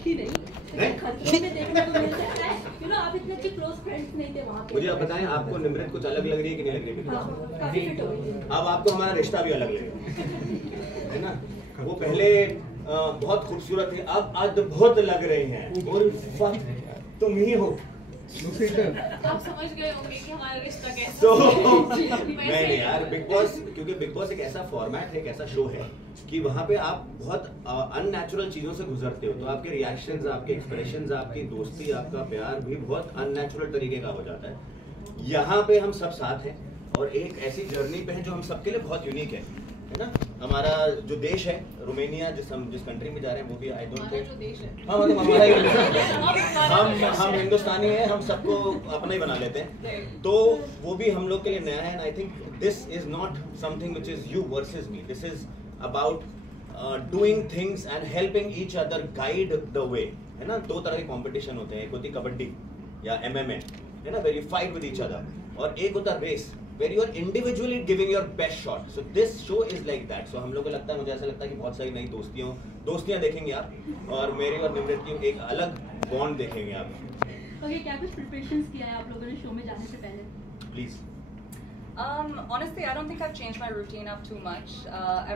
देखी नहीं, खतरों में देखने को मिलता है। You know, आप इतने अच्छे क्लोज फ्रेंड्स नहीं थे वहाँ पे। मुझे आप बताएं, आपको निमृत कुछ अलग लग रही है कि नहीं लग रही है? हाँ, काफी फिट हो गई है। अब आपको हमारा रिश्ता भी अलग लगेगा, है ना? वो पहले बहुत खूबसूरत थे, अब अद्भुत लग रहे हैं। और तुम ही हो। आप समझ गए होंगे कि हमारा रिश्ता कैसा नहीं यार, बिग बॉस, क्योंकि बिग बॉस एक ऐसा फॉर्मेट है, एक ऐसा शो है कि वहाँ पे आप बहुत अननेचुरल चीजों से गुजरते हो, तो आपके रिएक्शंस, आपके एक्सप्रेशंस, आपकी दोस्ती, आपका प्यार भी बहुत अननेचुरल तरीके का हो जाता है। यहाँ पे हम सब साथ हैं और एक ऐसी जर्नी पे हैं जो हम सबके लिए बहुत यूनिक है ना? हमारा जो देश है रोमेनिया, जिस कंट्री में जा रहे हैं वो भी आई डोंट थिंक, हाँ मतलब हमारा हम हिंदुस्तानी हैं, हम सबको अपना ही बना लेते हैं, तो वो भी हम लोग के लिए नया है। And I think this is not something which is you versus me, this is about doing things and helping each other guide the way, है ना? दो तरह के कंपटीशन होते हैं, एक होती कबड्डी या MMA, है ना, where you fight with each other, और एक होता race where you are individually giving your best shot. So this show is like that. So हम लोग को लगता है, मुझे ऐसा लगता है कि बहुत सारी नई दोस्तियाँ देखेंगे आप, और मेरी और निमृत की एक अलग बॉन्ड देखेंगे आप। Okay, क्या कुछ preparations किया है आप लोगों ने शो में जाने से पहले? Please. Honestly, I don't think I've changed my routine up too much.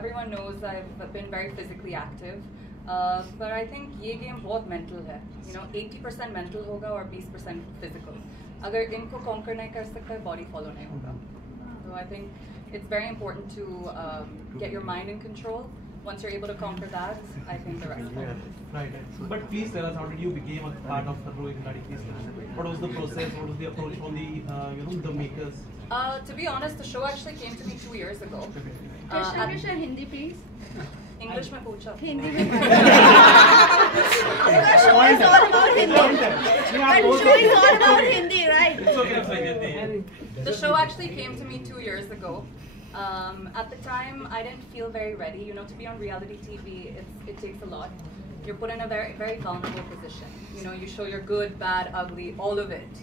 Everyone knows I've been very physically active. But I think ये game बहुत mental है. You know, 80% mental होगा और 20% physical. अगर इनको conquer नहीं कर सकता, body follow नहीं होगा. So I think it's very important to get your mind in control. Once you're able to conquer that, I think the rest follows. Right. But please tell us, how did you become a part of Khatro ke Khiladi? Please tell us. What was the process? What was the approach from the the makers? To be honest, the show actually came to me 2 years ago. Krishna, Hindi please. English में पूछा। Hindi में show is all about Hindi, right? It's okay. The show actually came to me 2 years ago. At the time, I didn't feel very ready. You know, to be on reality TV, it takes a lot. You're put in a very, very vulnerable position. You know, you show your good, bad, ugly, all of it.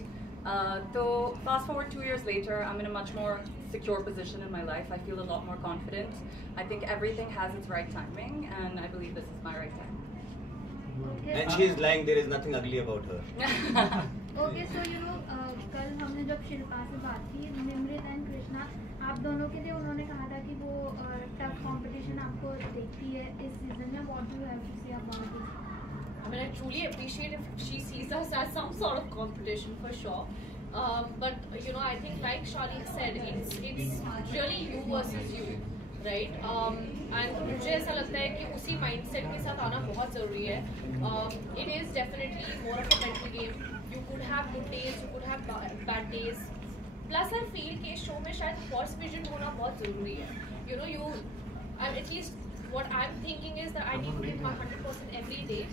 So fast forward 2 years later, I'm in a much more secure position in my life. I feel a lot more confident. I think everything has its right timing, and I believe this is my right time. Okay. And she is lying. There is nothing ugly about her. Okay, so you know, कल हमने जब शिल्पा से बात की, निमृत एंड कृष्णा, आप दोनों के लिए उन्होंने कहा था कि वो टफ कंपटीशन आपको देखती है इस सीजन में. What do you have to say about this? I mean, I truly appreciate if she sees us as some sort of competition for sure. But you know, I think like Charlene said, it's really you versus you, right? And मुझे ऐसा लगता है कि उसी mindset के साथ आना बहुत ज़रूरी है. It is definitely more of a mental game. You could have good days, you could have bad days. Plus, I feel कि show में शायद horse vision होना बहुत ज़रूरी है. You know, at least what I'm thinking is that I need to give my 100% every day.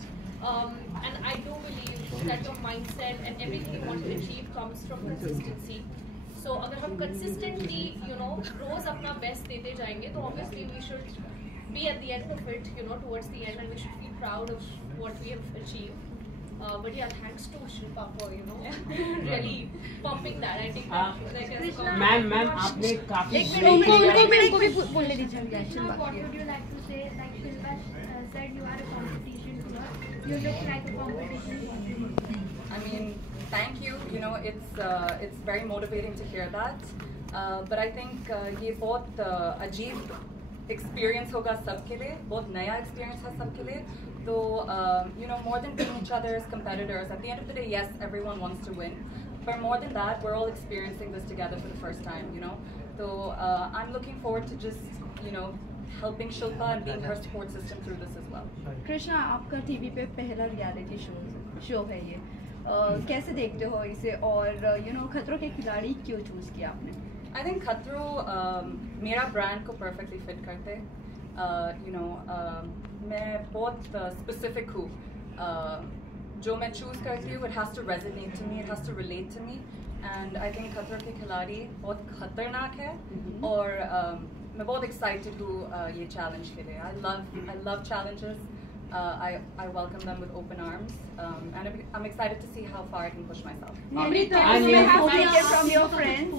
And I do believe that your mindset and everything you want to achieve comes from consistency. So अगर हम consistently, you know, रोज अपना best देते जाएंगे, तो obviously we should be at the end of it, you know, towards the end, and we should feel proud of what we have achieved. But yeah, thanks to Shilpa for, you know, really pumping that. I think that ma'am आपने काफी उनको भी बोलने दीजिए. What would you like to say? Like Shilpa said, you are a competition to her. You look like a competition. I mean, thank you. You know, it's very motivating to hear that. But I think ये बहुत अजीब experience होगा सबके लिए, बहुत नया experience है सबके लिए. So, you know, more than being each other's competitors, at the end of the day, yes, everyone wants to win. But more than that, we're all experiencing this together for the first time, you know. So, I'm looking forward to just, you know, helping Shilpa and being her support system through this as well. Krishna, आपका टीवी पे पहला reality show है ये. कैसे देखते हो इसे, और यू नो खतरों के खिलाड़ी क्यों चूज किया आपने? I think खतरों मेरा ब्रांड को perfectly fit करते. You know, मैं बहुत specific हूँ. जो मैं choose करती हूँ, it has to resonate to me, it has to relate to me. And I think खतरों के खिलाड़ी बहुत खतरनाक है, और मैं बहुत excited हूँ ये challenge के लिए. I love challenges. I welcome them with open arms, and I'm excited to see how far I can push myself. From your friends.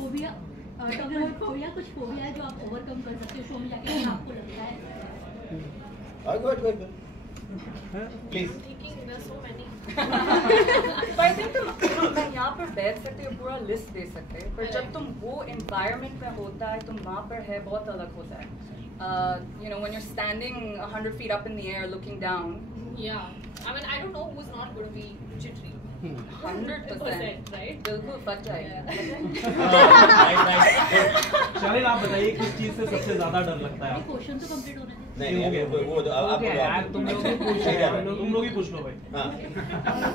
Phobia, कुछ phobia है जो आप overcome कर सकते हो शो में जाके, आपको लगता है? Go ahead. Please. I'm thinking there's so But I think मैं यहाँ पर बैठ सकते हो, पूरा लिस्ट दे सकते हैं, पर जब तुम वो environment में होता है, तुम वहाँ पर है, बहुत अलग होता है. You know, when you're standing 100 feet up in the air looking down. Yeah, I mean, I don't know who's not going to be jittery. 100%, right? बिल्कुल फट जाएगी. शालीन आप बताइए किस चीज से सबसे ज्यादा डर लगता है आपको? क्वेश्चन तो कंप्लीट होना चाहिए. नहीं वो आप यार तुम लोग ही पूछ लो भाई. हाँ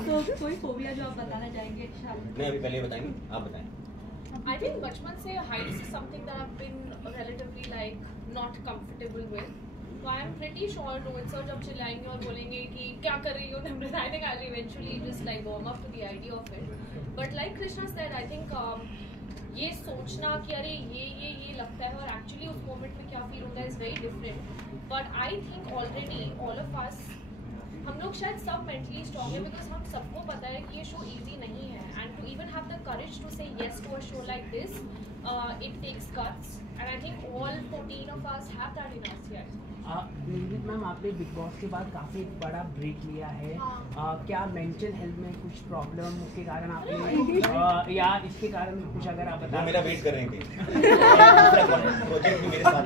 तो कोई फोबिया जो आप बताना चाहेंगे शालीन? नहीं अभी पहले बताएंगे, आप बताएं. I think बचपन से heights is something that I've been relatively like not comfortable with. So I am pretty sure Rohit सर जब चिल्लाएंगे और बोलेंगे कि क्या कर रही हो नम्रता, I think I'll eventually just like warm up to the idea of it. But like Krishna said, I think ये सोचना कि अरे ये लगता है और actually उस moment में क्या feel होता है is very different. But I think already all of us हम लोग शायद सब मेंटली स्ट्रॉन्ग है बिकॉज हम सबको पता है कि ये शो इजी नहीं है and to even have the courage to say yes to a show like this it takes guts and I think all 14 of us have that in us here. Nimrit ma'am, आपने Bigg Boss के बाद काफ़ी बड़ा ब्रेक लिया है. क्या mental health में कुछ प्रॉब्लम के कारण आपने या इसके कारण कुछ अगर आप बता. मेरा वेट कर रहे थे प्रोजेक्ट में मेरे साथ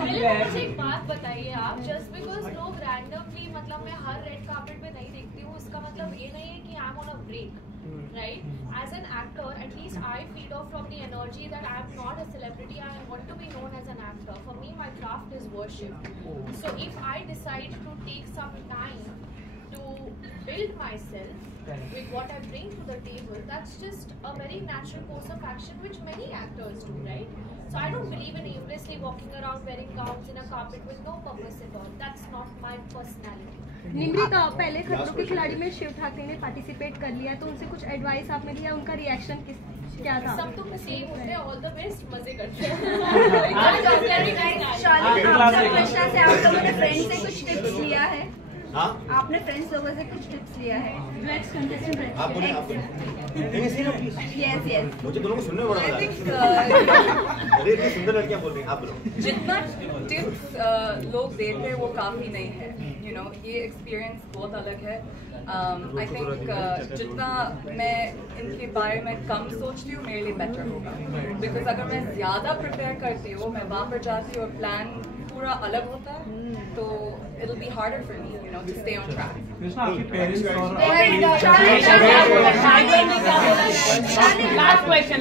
मुझे एक बात बताइए आप, जस्ट बिकॉज लोग रैंडमली मतलब मैं हर रेड कार्पेट पे नहीं देखती हूँ इसका मतलब ये नहीं है कि I am on a break. Right? As an actor, at least I feed off from the energy that I am not a celebrity. I want to be known as an actor. For me, my craft is worship. So if I decide to take some time to build myself with what I bring to the table, that's just a very natural course of action which many actors do, right? So I don't believe in aimlessly walking around wearing gowns in a carpet with no purpose at all. That's not my personality. Nimrit, पहले खतरों के खिलाड़ी में शिव ठाकरे ने पार्टिसिपेट कर लिया, तो उनसे कुछ एडवाइस आपने लिया, उनका रिएक्शन क्या था? सब तो सेम होते हैं, ऑल द बेस्ट, मजे करते हैं. कृष्णा से आप लोगों ने फ्रेंड से कुछ टिप्स लिया है? हाँ आपने फ्रेंड्स लोगों से कुछ टिप्स लिया है? आप बोलिए यस यस. मुझे दोनों को सुनने में बड़ा मजा आ रहा है. अरे इतनी सुंदर लड़कियां बोल रही हैं, आप बोलो. जितना टिप्स लोग देते हैं वो काफ़ी नहीं है. यू नो, ये एक्सपीरियंस बहुत अलग है. आई थिंक जितना मैं इनके बारे में कम सोचती हूँ मेरे लिए बेटर होगा. बिकॉज अगर मैं ज़्यादा प्रिपेयर करती हूँ, मैं वहाँ पर जाती हूँ और प्लान पूरा अलग होता है, तो it will be harder for me, you know, to stay on track. Krishna, आपके पेरेंट्स और लास्ट क्वेश्चन